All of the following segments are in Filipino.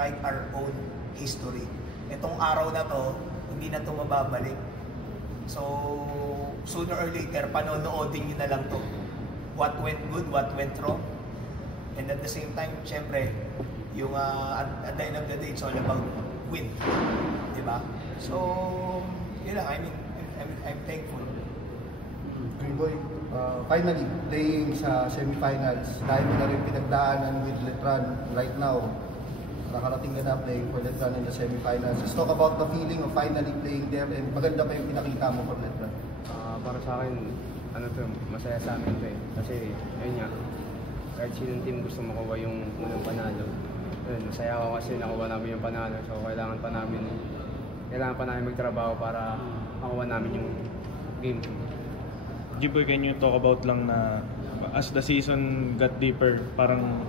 write our own history. Itong araw na to, hindi na to mababalik. So, sooner or later, panonoodin nyo na lang to. What went good, what went wrong. And at the same time, syempre, yung at the end of the day, it's all about win. Diba? So, yun lang. I mean, I'm thankful. Jimboy, finally, playing sa semifinals, dahil mo na rin pinagdaanan with Letran right now, nakarating ka na playing for Letran in the semifinals. Let's talk about the feeling of finally playing there and maganda pa yung pinakita mo for Letran. Para sa akin, masaya sa amin to eh. Kasi, ayun nga, kahit sinong team gusto makuha yung unang panalo. Ayun, masaya ako kasi nakuha namin yung panalo. So, kailangan pa namin magtrabaho para makuha namin yung game. Jimboy, can you talk about lang na as the season got deeper, parang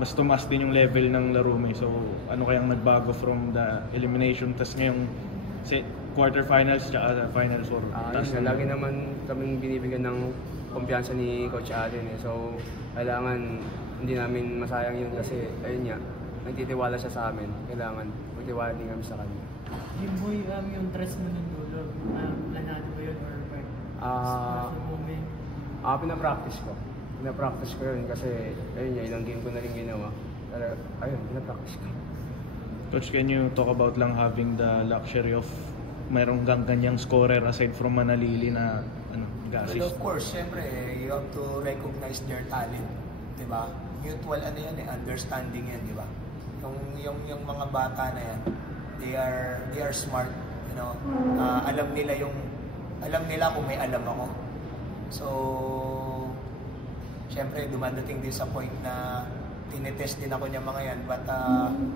mas tumaas din yung level ng laro mo. So, ano kayang nagbago from the elimination, tas ngayong quarterfinals tsaka finals or lagi naman kaming binibigyan ng kumpiyansa ni Coach Allen eh. So, kailangan hindi namin masayang yun kasi ayun nga, nagtitiwala siya sa amin. Kailangan magtiwala din kami sa kanya. Jimboy, yung dress mo ng dulo, planado ba yun or pinapractice ko yun kasi ayun nga, ilang game ko na rin ginawa. Pero ayun, pinapractice ko. Coach, can you talk about lang having the luxury of mayroong ganyang scorer aside from Manalili na Well, of course, syempre, you have to recognize their talent, di ba? Mutual understanding yan, di ba? Yung mga bata na yan, they are smart, you know. Alam nila kung may alam ako. So, syempre, dumadating din sa point na tinetest din ako niyang mga yan, but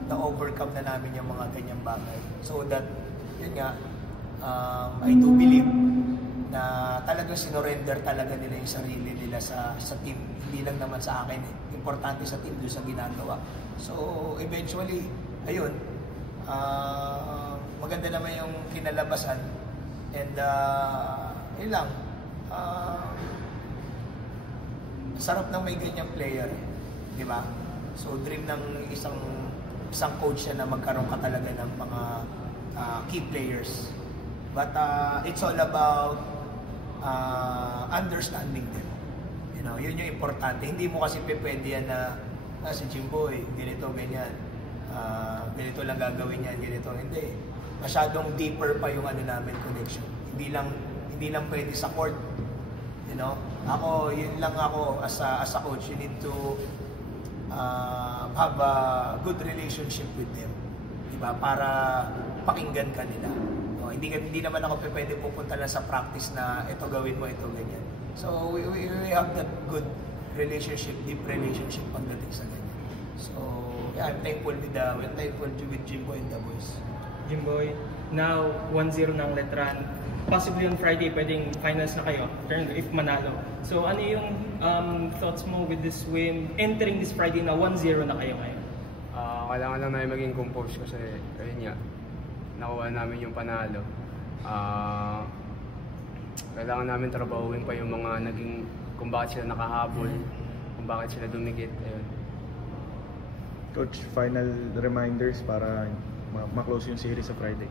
na-overcome na namin yung mga ganyang bagay. So that, yun nga, I do believe na talagang sinorender talaga nila yung sarili nila sa team. Hindi lang naman sa akin. Importante sa team doon sa ginagawa. So, eventually, ayun, maganda naman yung kinalabasan. And, yun lang, sarap na may ganyang player. Di ba? So, dream ng isang coach na magkaroon ka talaga ng mga key players. But it's all about understanding them. You know, yun yung importante. Hindi mo kasi pwede yan na si Jimboy, ganito, ganyan. Ganito lang gagawin yan, ganito. Hindi. Masyadong deeper pa yung namin connection. Hindi lang pwede sa court. You know? Yun lang ako as a coach. You need to have a good relationship with them. Diba? Para pakinggan ka nila. Hindi naman ako pwede pupunta lang sa practice na ito gawin mo, ito ganyan. So we have that good relationship, deep relationship pagdating sa ganyan. So yeah, I'm thankful with Jimboy and the boys. Jimboy, now 1-0 ng Letran. Possibly on Friday, pwedeng finals na kayo, if manalo. So ano yung thoughts mo with this win, entering this Friday na 1-0 na kayo ngayon? Kailangan lang namin maging composed kasi ayun nga, nakuha namin yung panalo. Kailangan namin trabahuin pa yung mga naging, kung bakit sila nakahabol, kung bakit sila dumikit. Ayun. Coach, final reminders para ma-close yung series sa Friday.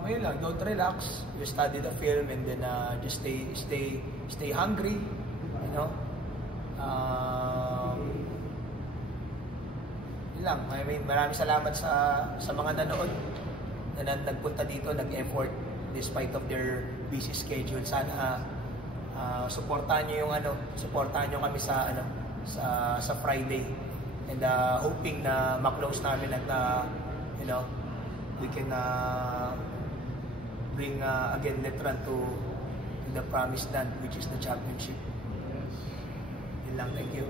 Ayun lang, don't relax. You study the film and then just stay hungry, you know. Lang. I mean, maraming salamat sa mga nanood na nagpunta dito, nag-effort despite of their busy schedule. Sana suportahan niyo suportahan niyo kami sa Friday. And hoping na ma-close namin at you know, we can bring again Letran to the promised land, which is the championship. Yun lang, thank you.